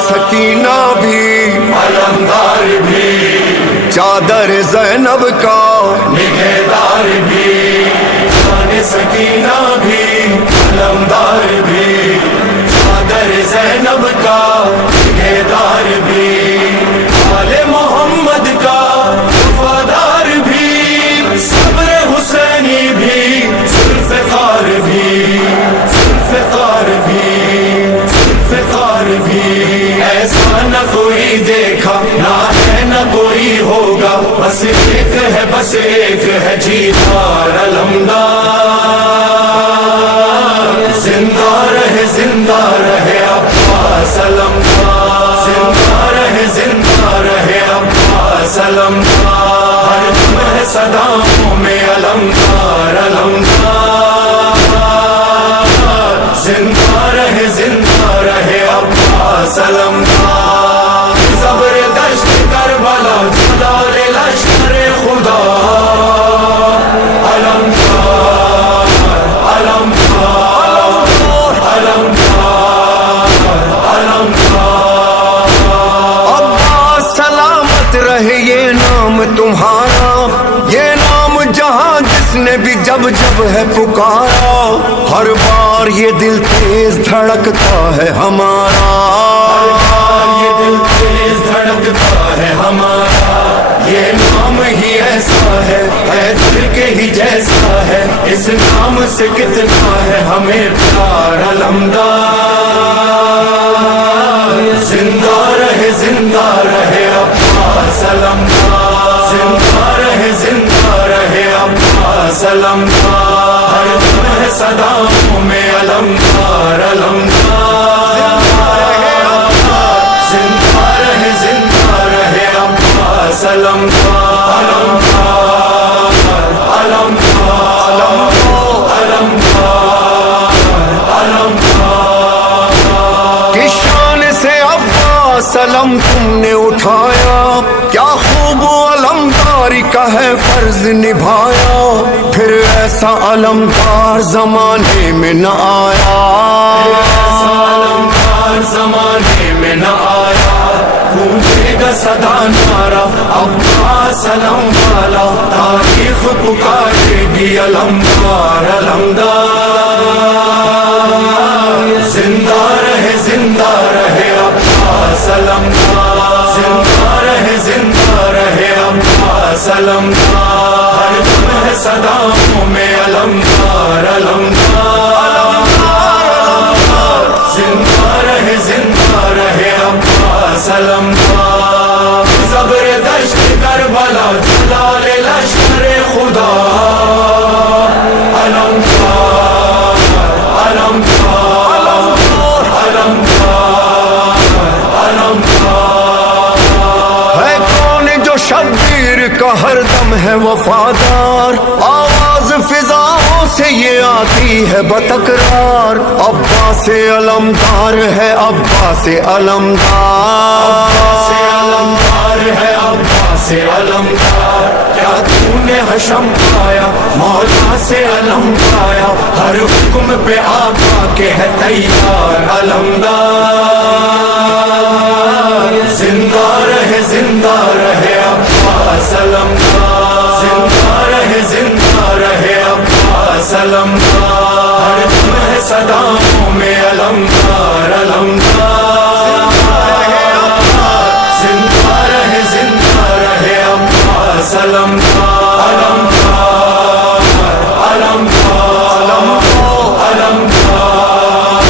سکینہ بھی علمدار بھی، چادر زینب کا نگہدار بھی، جان سکینہ بھی علمدار بھی، چادر زینب کا نگہدار بھی، آل محمد کا وفادار بھی، صبر حسینی بھی، ذوالفقار بھی، ذوالفقار بھی، ذوالفقار بھی، ایسا نہ کوئی دیکھا نہ ہے نہ کوئی ہوگا، بس ایک ہے بس ایک ہے جیدار علمدار، زندہ رہے عباس علمدار، زندہ رہے عباس علمدار، ہر دم ہے صداؤں میں علمدار علمدار، زندہ رہے عباس علمدار، زبردست کربلا جلال لشکر خدا علمدار علمدار علمدار علمدار، عباس سلامت رہے یہ نام تمہارا، یہ نام جہاں جس نے بھی جب جب ہے پکارا، ہر بار یہ دل تیز دھڑکتا ہے ہمارا، ہر بار یہ دل تیز دھڑکتا ہے ہمارا، یہ نام ہی ایسا ہے دل کے ہی جیسا ہے، اس نام سے کتنا ہے ہمیں پیار علمدار، زندہ رہے عباس علمدار، زندہ رہے عباس علمدار، ہر دم ہے صداؤں میں علمدار علمدار، زندہ رہے عباس علمدار علمدار علمدار علمدار علمدار، کس شان سے عباس علم تم نے اٹھایا، کیا خوب علمداری کا ہے فرض نبھایا، پھر ایسا علمدار زمانے میں نہ آیا، ایسا علمدار زمانے میں نہ آیا، گونجے گا صدا نعرہ عباس علم والا، تاریخ پکارے گی علمدار علمدار، زندہ رہے عباس علمدار، زندہ رہے عباس علمدار، ہر دم ہے صداؤں میں علمدار علمدار، زندہ رہے عباس علمدار، زبردست کربلا جلال لشکر خدا علمدار علمدار علمدار علمدار، ہے کون جو شبیر کا ہر دم ہے وفادار، آواز فضاؤں سے یہ آتی ہے بتکرار، عباس علمدار ہے عباس علمدار ہے عباس علمدار، کیا تو نے حشم پایا مولا سے علم پایا، ہر حکم پہ آقا کے ہے تیار علمدار، زندہ رہے عباس علمدار، زندہ رہے عباس علمدار، ہر دم ہے صداؤں میں علمدار علمدار، زندہ رہے عباس علمدار علمدار علمدار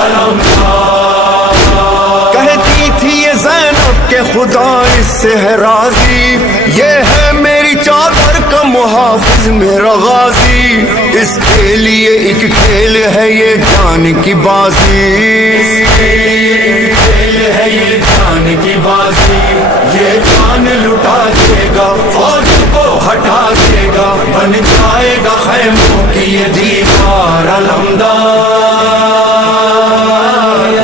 علمدار، کہتی تھی یہ زینب کہ خدا اس سے ہے راضی، یہ ہے میری چادر کا محافظ میرا غازی، اس کے لیے ایک کھیل ہے یہ جان کی بازی، اس کے لیے ایک کھیل ہے یہ جان کی بازی، یہ جان لٹا دے گا فوج کو ہٹا دے گا، بن جائے گا خیموں کی یہ دیوار علمدار،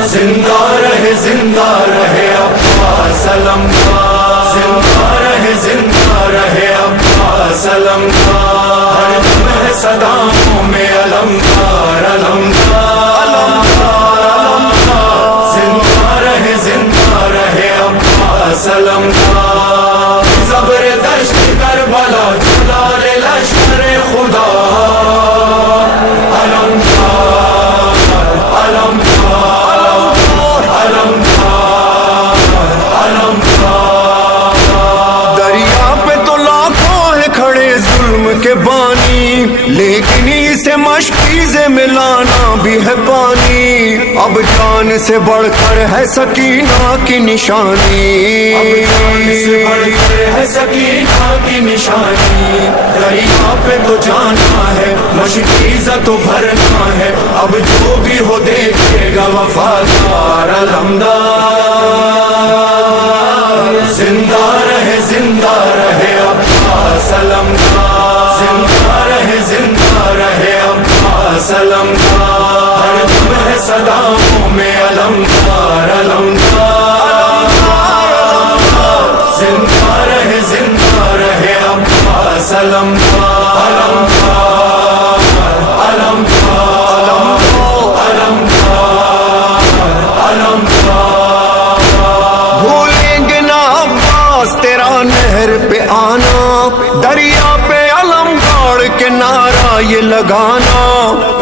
زندہ رہے عباس علمدار، زندہ رہے عباس علمدار، ہر دم بانی، لیکن اسے مشکیزیں ملانا بھی ہے پانی۔ اب جان سے بڑھ کر ہے سکینہ کی نشانی، اب جان سے بڑھ کر ہے سکینہ کی نشانی۔ دریا پہ تو جانا ہے، مشکیزہ تو بھرنا ہے، اب جو بھی ہو دیکھے گا وفادار علمدار۔ زندہ رہے عباس علمدار، زندہ رہے عباس علمدار، ہر دم ہے صداؤں میں علمدار علمدار۔ زندہ رہے عباس علمدار علمدار علمدار علمدار۔ بھولیں گے نہ عباس تیرا نہر پہ آنا، دریا پہ علم گاڑ کے نعرہ یہ لگانا۔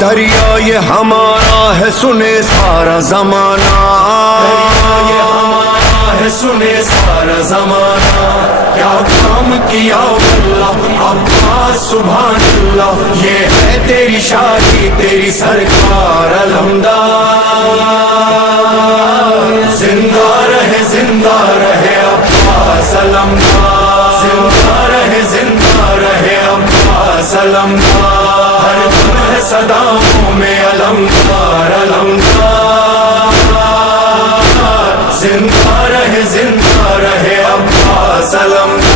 دریا یہ ہمارا ہے سنے سارا زمانہ، دریا یہ ہمارا ہے سنے سارا زمانہ۔ کیا کام کیا واللہ عباس سبحان اللہ، یہ ہے تیری شادی تیری سرکار علمدار۔ زندہ رہے عباس علمدار، زندہ رہے عباس علمدار، ہر دم ہے صداؤں میں علمدار علمدار۔ زندہ رہے عباس علمدار۔